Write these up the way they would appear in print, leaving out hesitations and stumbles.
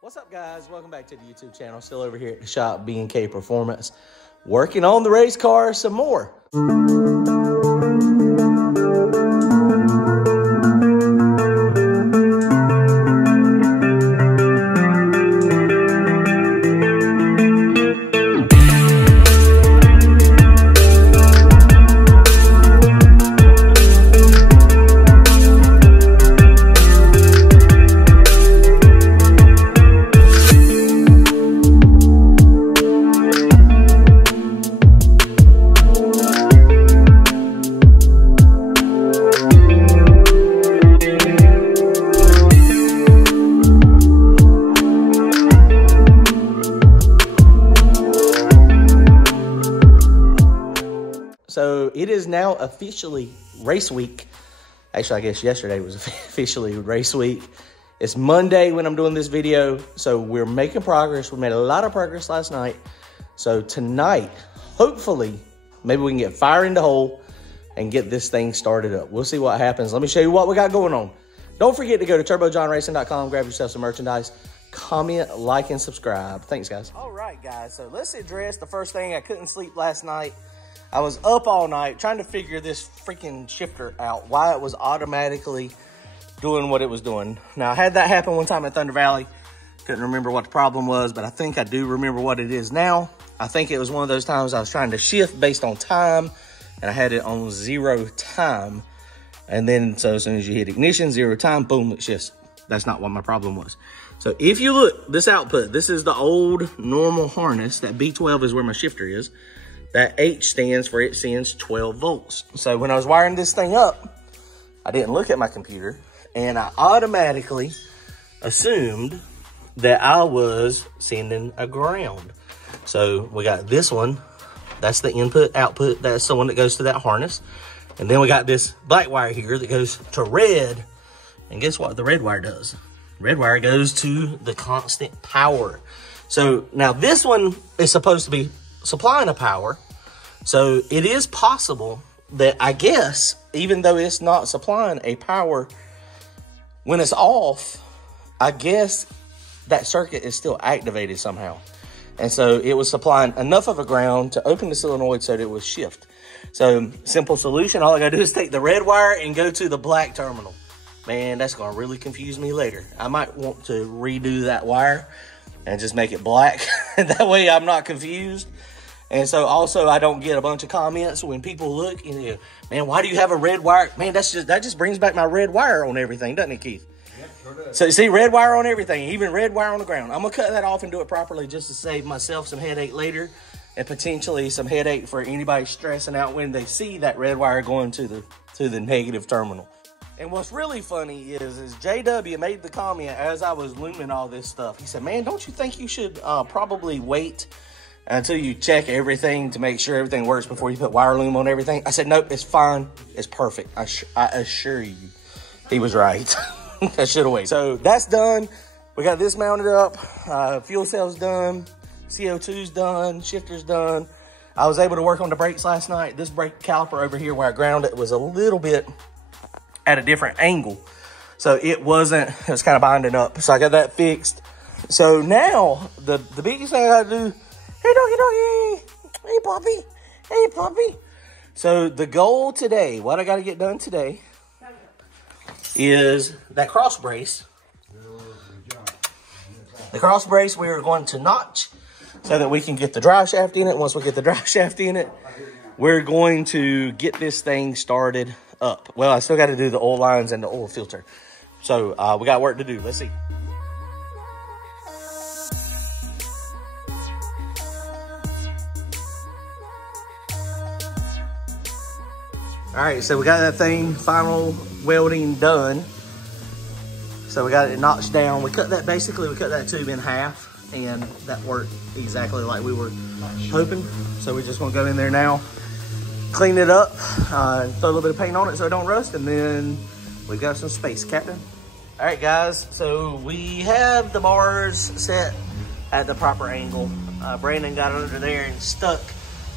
What's up, guys? Welcome back to the YouTube channel. Still over here at the shop, B&K Performance, working on the race car some more. So it is now officially race week. Actually, I guess yesterday was officially race week. It's Monday when I'm doing this video. So we're making progress. We made a lot of progress last night. So tonight, hopefully, maybe we can get fire in the hole and get this thing started up. We'll see what happens. Let me show you what we got going on. Don't forget to go to turbojohnracing.com, grab yourself some merchandise, comment, like, and subscribe. Thanks, guys. All right, guys. So let's address the first thing. I couldn't sleep last night. I was up all night trying to figure this freaking shifter out, why it was automatically doing what it was doing. Now, I had that happen one time at Thunder Valley. Couldn't remember what the problem was, but I think I do remember what it is now. I think it was one of those times I was trying to shift based on time, and I had it on 0 time. And then, so as soon as you hit ignition, 0 time, boom, it shifts. That's not what my problem was. So if you look, this output, this is the old normal harness. That B12 is where my shifter is. That H stands for it sends 12 volts. So when I was wiring this thing up, I didn't look at my computer, and I automatically assumed that I was sending a ground. So we got this one. That's the input, output. That's the one that goes to that harness. And then we got this black wire here that goes to red. And guess what the red wire does? Red wire goes to the constant power. So now this one is supposed to be supplying a power. So it is possible that, I guess, even though it's not supplying a power, when it's off, I guess that circuit is still activated somehow. And so it was supplying enough of a ground to open the solenoid so that it would shift. So simple solution, all I gotta do is take the red wire and go to the black terminal. Man, that's gonna really confuse me later. I might want to redo that wire and just make it black. That way I'm not confused. And so also I don't get a bunch of comments when people look and you know, man, why do you have a red wire? Man, that just brings back my red wire on everything, doesn't it, Keith? Yep, sure does. So you see, red wire on everything, even red wire on the ground. I'm gonna cut that off and do it properly just to save myself some headache later, and potentially some headache for anybody stressing out when they see that red wire going to the negative terminal. And what's really funny is JW made the comment as I was looming all this stuff. He said, man, don't you think you should probably wait until you check everything to make sure everything works before you put wire loom on everything? I said, nope, it's fine. It's perfect. I assure you. He was right. I should have waited. So that's done. We got this mounted up. Fuel cell's done. CO2's done. Shifter's done. I was able to work on the brakes last night. This brake caliper over here where I ground it was a little bit at a different angle. So it was kind of binding up. So I got that fixed. So now the biggest thing I gotta do, hey doggy doggy, hey puppy, hey puppy. So the goal today, what I gotta get done today is that cross brace. The cross brace we are going to notch so that we can get the drive shaft in it. Once we get the drive shaft in it, we're going to get this thing started up. Well, I still got to do the oil lines and the oil filter. So we got work to do. Let's see. All right, so we got that thing final welding done. So we got it notched down. We cut that tube in half, and that worked exactly like we were hoping. So we're just gonna go in there now, clean it up, throw a little bit of paint on it so it don't rust, and then we've got some space, Captain. All right, guys, so we have the bars set at the proper angle. Brandon got under there and stuck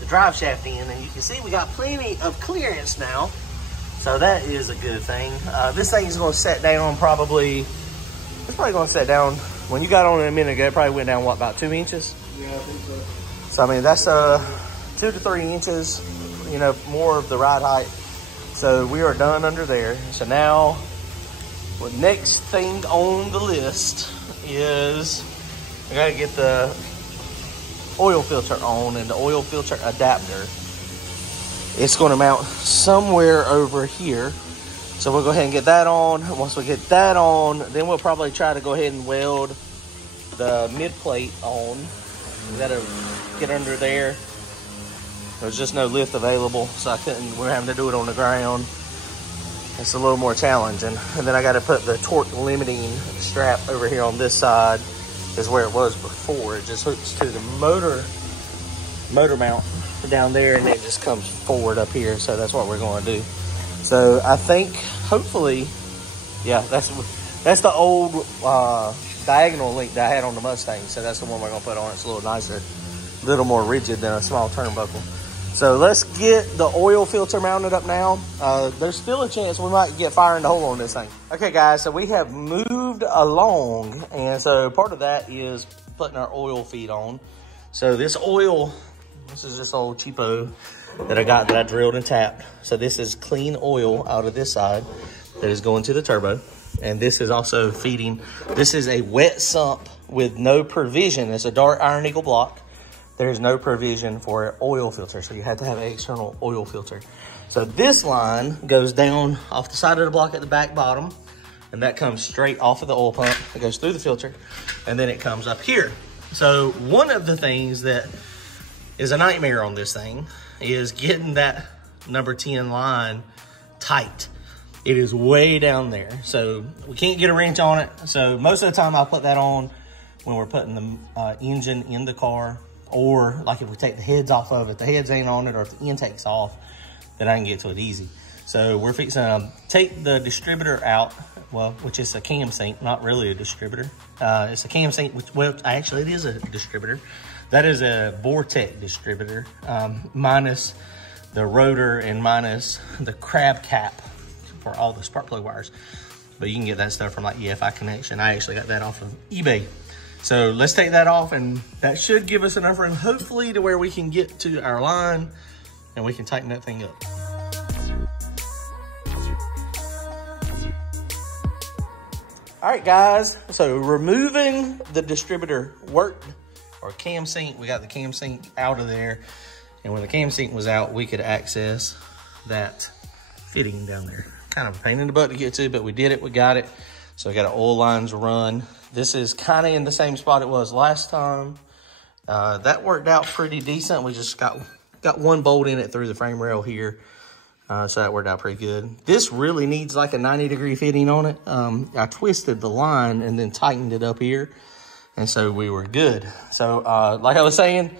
the drive shaft in, and you can see we got plenty of clearance now. So that is a good thing. This thing is going to set down it's probably going to set down when you got on it a minute ago, it probably went down, what, about 2 inches? Yeah, I think so. So, I mean, that's 2 to 3 inches, you know, more of the ride height. So we are done under there. So now, the next thing on the list is I gotta get the oil filter on and the oil filter adapter. It's gonna mount somewhere over here. So we'll go ahead and get that on. Once we get that on, then we'll probably try to go ahead and weld the mid plate on. We gotta get under there. There's just no lift available, so we're having to do it on the ground. It's a little more challenging. And then I gotta put the torque limiting strap over here on this side, is where it was before. It just hooks to the motor mount down there, and it just comes forward up here. So that's what we're gonna do. So I think, hopefully, yeah, that's the old diagonal link that I had on the Mustang. So that's the one we're gonna put on. It's a little nicer, a little more rigid than a small turnbuckle. So let's get the oil filter mounted up now. There's still a chance we might get fire in the hole on this thing. Okay guys, so we have moved along, and so part of that is putting our oil feed on. So this oil, this is just old cheapo that I drilled and tapped. So this is clean oil out of this side that is going to the turbo. And this is also feeding, this is a wet sump with no provision. It's a Dart Iron Eagle block. There's no provision for an oil filter, so you have to have an external oil filter. So this line goes down off the side of the block at the back bottom, and that comes straight off of the oil pump. It goes through the filter, and then it comes up here. So one of the things that is a nightmare on this thing is getting that number 10 line tight. It is way down there, so we can't get a wrench on it. So most of the time I'll put that on when we're putting the engine in the car, or like if we take the heads off of it, the heads ain't on it, or if the intake's off, then I can get to it easy. So we're fixing to take the distributor out, well, which is a cam sync, not really a distributor. It's a cam sync, which, well, actually it is a distributor. That is a Vortec distributor, minus the rotor and minus the crab cap for all the spark plug wires. But you can get that stuff from like EFI Connection. I actually got that off of eBay. So let's take that off, and that should give us enough room, hopefully, to where we can get to our line and we can tighten that thing up. All right, guys, so removing the distributor worked, or cam sync. We got the cam sync out of there, and when the cam sync was out, we could access that fitting down there. Kind of a pain in the butt to get to, but we did it, we got it. So we got our oil lines run. This is kind of in the same spot it was last time. That worked out pretty decent. We just got one bolt in it through the frame rail here. So that worked out pretty good. This really needs like a 90-degree fitting on it. I twisted the line and then tightened it up here. And so we were good. So like I was saying,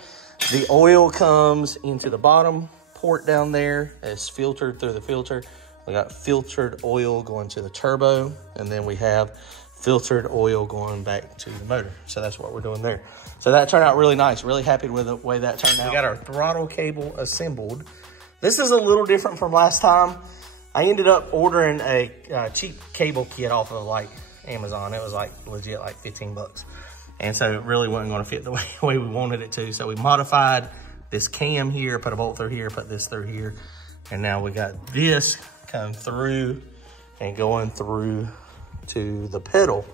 the oil comes into the bottom port down there. It's filtered through the filter. We got filtered oil going to the turbo, and then we have filtered oil going back to the motor. So that's what we're doing there. So that turned out really nice. Really happy with the way that turned out. We got our throttle cable assembled. This is a little different from last time. I ended up ordering a cheap cable kit off of like Amazon. It was like legit like 15 bucks. And so it really wasn't gonna fit the way we wanted it to. So we modified this cam here, put a bolt through here, put this through here. And now we got this come through and going through to the pedal.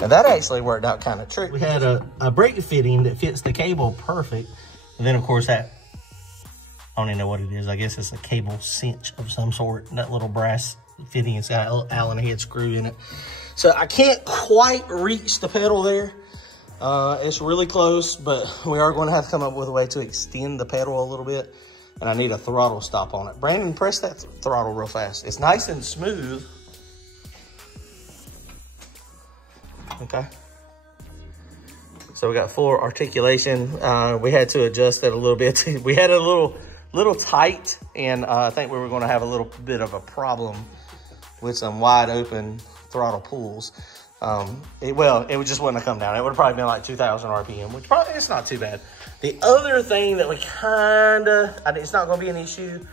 And that actually worked out kind of tricky. We had a brake fitting that fits the cable perfect. And then of course that, I don't even know what it is. I guess it's a cable cinch of some sort. That little brass fitting, it's got a little Allen head screw in it. So I can't quite reach the pedal there. It's really close, but we are going to have to come up with a way to extend the pedal a little bit. And I need a throttle stop on it. Brandon, press that throttle real fast. It's nice and smooth. Okay. So we got full articulation. We had to adjust it a little bit. We had a little tight, and I think we were going to have a little bit of a problem with some wide open throttle pulls. It just wouldn't have come down. It would have probably been like 2,000 RPM, which probably, it's not too bad. The other thing that we it's not going to be an issue.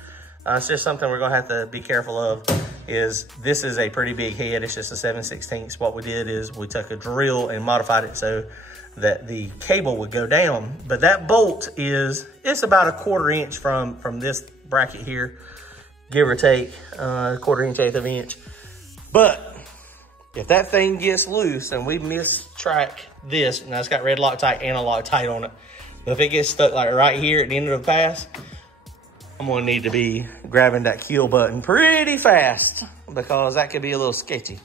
It's just something we're going to have to be careful of, is this is a pretty big head. It's just a 7/16. What we did is we took a drill and modified it so that the cable would go down. But that bolt it's about a 1/4 inch from this bracket here, give or take, 1/4 inch, 1/8 of an inch. But if that thing gets loose and we mistrack this, now it's got red Loctite and a Loctite on it. But if it gets stuck like right here at the end of the pass, I'm gonna need to be grabbing that kill button pretty fast because that could be a little sketchy.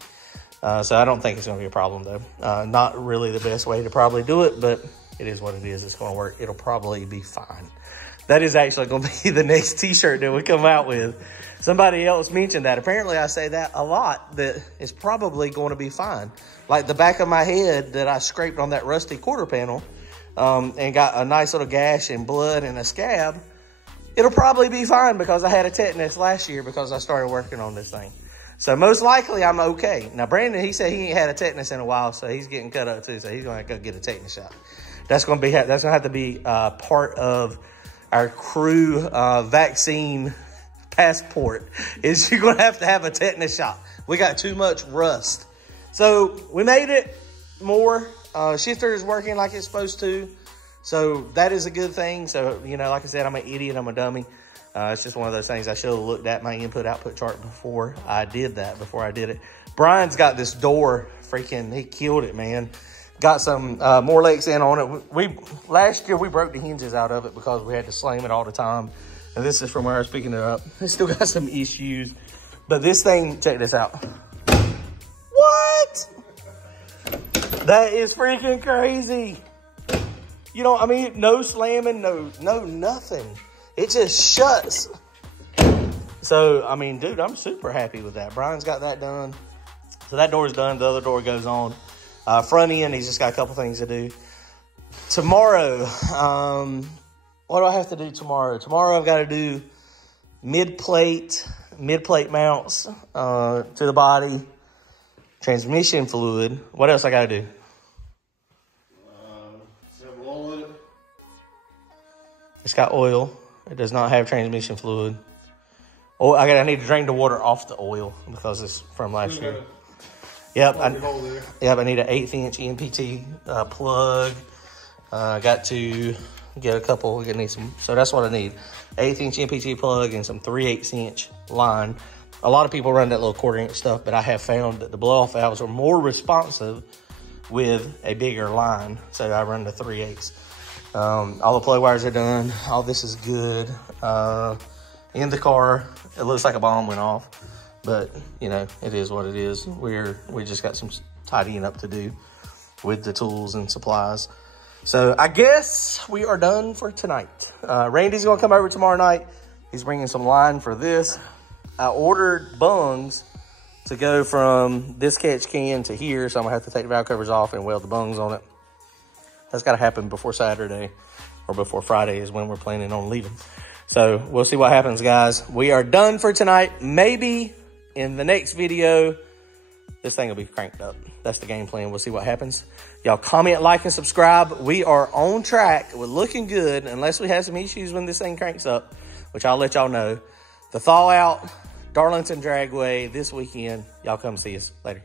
So I don't think it's gonna be a problem though. Not really the best way to probably do it, but it is what it is. It's gonna work. It'll probably be fine. That is actually gonna be the next t-shirt that we come out with. Somebody else mentioned that. Apparently I say that a lot, that it's probably gonna be fine. Like the back of my head that I scraped on that rusty quarter panel and got a nice little gash and blood and a scab. It'll probably be fine because I had a tetanus last year because I started working on this thing. So most likely I'm okay. Now Brandon, he said he ain't had a tetanus in a while, so he's getting cut up too. So he's gonna have to go get a tetanus shot. That's gonna have to be part of our crew vaccine passport. Is you're gonna have to have a tetanus shot. We got too much rust. So we made it more. Shifter is working like it's supposed to. So that is a good thing. So, you know, like I said, I'm an idiot. I'm a dummy. It's just one of those things. I should have looked at my input-output chart before I did it. Brian's got this door. Freaking, he killed it, man. Got some Morex in on it. Last year, we broke the hinges out of it because we had to slam it all the time. And this is from where I was picking it up. It still got some issues. But this thing, check this out. What? That is freaking crazy. You know, I mean, no slamming, no nothing. It just shuts. So, I mean, dude, I'm super happy with that. Brian's got that done. So that door's done. The other door goes on. Front end, he's just got a couple things to do. Tomorrow, what do I have to do tomorrow? Tomorrow I've got to do mid-plate mounts to the body, transmission fluid. What else I got to do? It's got oil. It does not have transmission fluid. Oh, I need to drain the water off the oil because it's from last year. Yep, I need an 1/8 inch NPT plug. I got to get a couple. We need some, so that's what I need: 1/8 inch NPT plug and some 3/8 inch line. A lot of people run that little 1/4 inch stuff, but I have found that the blow off valves are more responsive with a bigger line, so I run the 3/8. All the plug wires are done. All this is good. In the car, it looks like a bomb went off, but you know, it is what it is. We just got some tidying up to do with the tools and supplies. So I guess we are done for tonight. Randy's gonna come over tomorrow night. He's bringing some line for this. I ordered bungs to go from this catch can to here, so I'm gonna have to take the valve covers off and weld the bungs on it. That's got to happen before Saturday or before Friday is when we're planning on leaving. So we'll see what happens, guys. We are done for tonight. Maybe in the next video, this thing will be cranked up. That's the game plan. We'll see what happens. Y'all comment, like, and subscribe. We are on track. We're looking good unless we have some issues when this thing cranks up, which I'll let y'all know. The thaw out, Darlington Dragway this weekend. Y'all come see us. Later.